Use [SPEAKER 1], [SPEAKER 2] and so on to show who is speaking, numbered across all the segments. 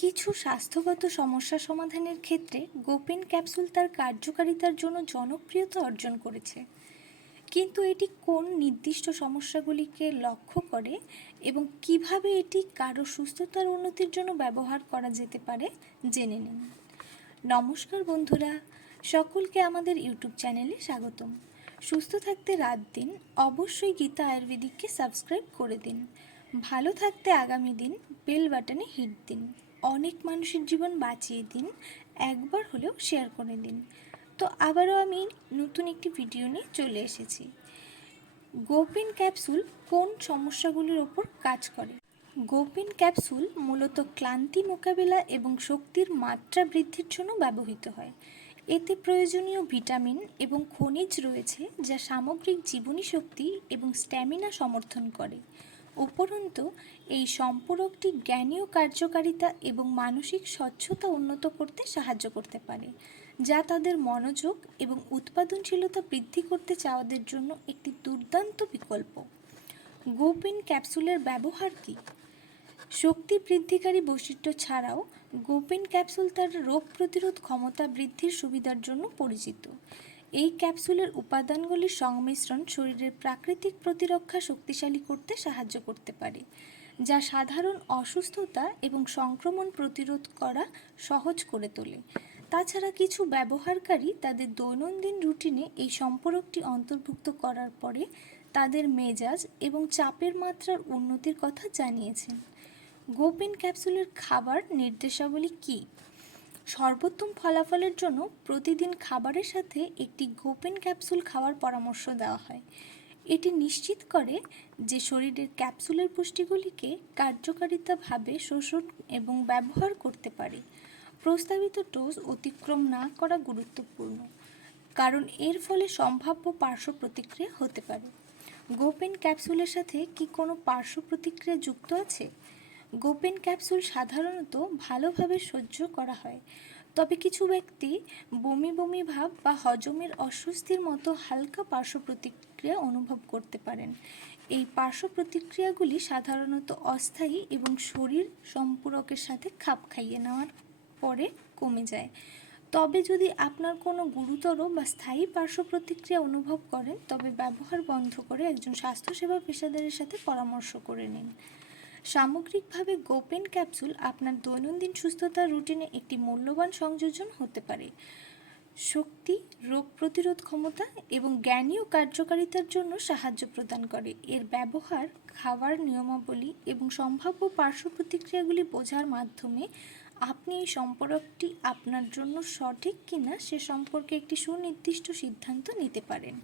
[SPEAKER 1] কিছু স্বাস্থ্যগত সমস্যা সমাধানের ক্ষেত্রে গোপেন ক্যাপসুল তার কার্যকারিতার জন্য জনপ্রিয়তা অর্জন করেছে। কিন্তু এটি কোন নির্দিষ্ট সমস্যাগুলিকে লক্ষ্য করে এবং কীভাবে এটি কারও সুস্থতার উন্নতির জন্য ব্যবহার করা যেতে পারে জেনে নিন। নমস্কার বন্ধুরা, সকলকে আমাদের ইউটিউব চ্যানেলে স্বাগতম। সুস্থ থাকতে রাত দিন, অবশ্যই গীতা আয়ুর্বেদিককে সাবস্ক্রাইব করে দিন। ভালো থাকতে আগামী দিন, বেল বাটনে হিট দিন। অনেক মানুষের জীবন বাঁচিয়ে দিন, একবার হলেও শেয়ার করে দিন। তো আবারও আমি নতুন একটি ভিডিও নিয়ে চলে এসেছি। গোপিন ক্যাপসুল কোন সমস্যাগুলির ওপর কাজ করে? গোপিন ক্যাপসুল মূলত ক্লান্তি মোকাবিলা এবং শক্তির মাত্রা বৃদ্ধির জন্য ব্যবহৃত হয়। এতে প্রয়োজনীয় ভিটামিন এবং খনিজ রয়েছে যা সামগ্রিক জীবনী শক্তি এবং স্ট্যামিনা সমর্থন করে। উপরন্তু, এই সম্পূরকটি জ্ঞানীয় কার্যকারিতা এবং মানসিক স্বচ্ছতা উন্নত করতে সাহায্য করতে পারে, যা তাদের মনোযোগ এবং উৎপাদনশীলতা বৃদ্ধি করতে চাওয়াদের জন্য একটি দুর্দান্ত বিকল্প। গোপিন ক্যাপসুলের ব্যবহার কী? শক্তি বৃদ্ধিকারী বৈশিষ্ট্য ছাড়াও, গোপেন ক্যাপসুল তার রোগ প্রতিরোধ ক্ষমতা বৃদ্ধির সুবিধার জন্য পরিচিত। এই ক্যাপসুলের উপাদানগুলির সংমিশ্রণ শরীরের প্রাকৃতিক প্রতিরক্ষা শক্তিশালী করতে সাহায্য করতে পারে, যা সাধারণ অসুস্থতা এবং সংক্রমণ প্রতিরোধ করা সহজ করে তোলে। তাছাড়া কিছু ব্যবহারকারী তাদের দৈনন্দিন রুটিনে এই সম্পর্কটি অন্তর্ভুক্ত করার পরে তাদের মেজাজ এবং চাপের মাত্রার উন্নতির কথা জানিয়েছেন। গোপেন ক্যাপসুলের খাবার নির্দেশাবলী কী? সর্বোত্তম ফলাফলের জন্য প্রতিদিন খাবারের সাথে একটি গোপেন ক্যাপসুল খাওয়ার পরামর্শ দেওয়া হয়। এটি নিশ্চিত করে যে শরীরের ক্যাপসুলের পুষ্টিগুলিকে কার্যকারিতাভাবে শোষণ এবং ব্যবহার করতে পারে। প্রস্তাবিত ডোজ অতিক্রম না করা গুরুত্বপূর্ণ, কারণ এর ফলে সম্ভাব্য পার্শ্ব প্রতিক্রিয়া হতে পারে। গোপেন ক্যাপসুলের সাথে কি কোনো পার্শ্ব প্রতিক্রিয়া যুক্ত আছে? গোপেন ক্যাপসুল সাধারণত ভালোভাবে সহ্য করা হয়। তবে কিছু ব্যক্তি বমি বমি ভাব বা হজমের অস্বস্তির মতো হালকা পার্শ্ব প্রতিক্রিয়া অনুভব করতে পারেন। এই পার্শ্ব প্রতিক্রিয়াগুলি সাধারণত অস্থায়ী এবং শরীর সম্পূরকের সাথে খাপ খাইয়ে নেওয়ার পরে কমে যায়। তবে যদি আপনার কোনো গুরুতর বা স্থায়ী পার্শ্ব প্রতিক্রিয়া অনুভব করেন, তবে ব্যবহার বন্ধ করে একজন স্বাস্থ্যসেবা পেশাদারের সাথে পরামর্শ করে নিন। সামগ্রিকভাবে গোপেন ক্যাপসুল আপনার দৈনন্দিন সুস্থতার রুটিনে একটি মূল্যবান সংযোজন হতে পারে। শক্তি, রোগ প্রতিরোধ ক্ষমতা এবং জ্ঞানীয় কার্যকারিতার জন্য সাহায্য প্রদান করে। এর ব্যবহার, খাওয়ার নিয়মাবলী এবং সম্ভাব্য পার্শ্ব প্রতিক্রিয়াগুলি বোঝার মাধ্যমে আপনি এই সম্পর্কটি আপনার জন্য সঠিক কিনা সে সম্পর্কে একটি সুনির্দিষ্ট সিদ্ধান্ত নিতে পারেন।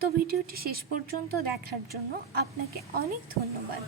[SPEAKER 1] তো ভিডিওটি শেষ পর্যন্ত দেখার জন্য আপনাকে অনেক ধন্যবাদ।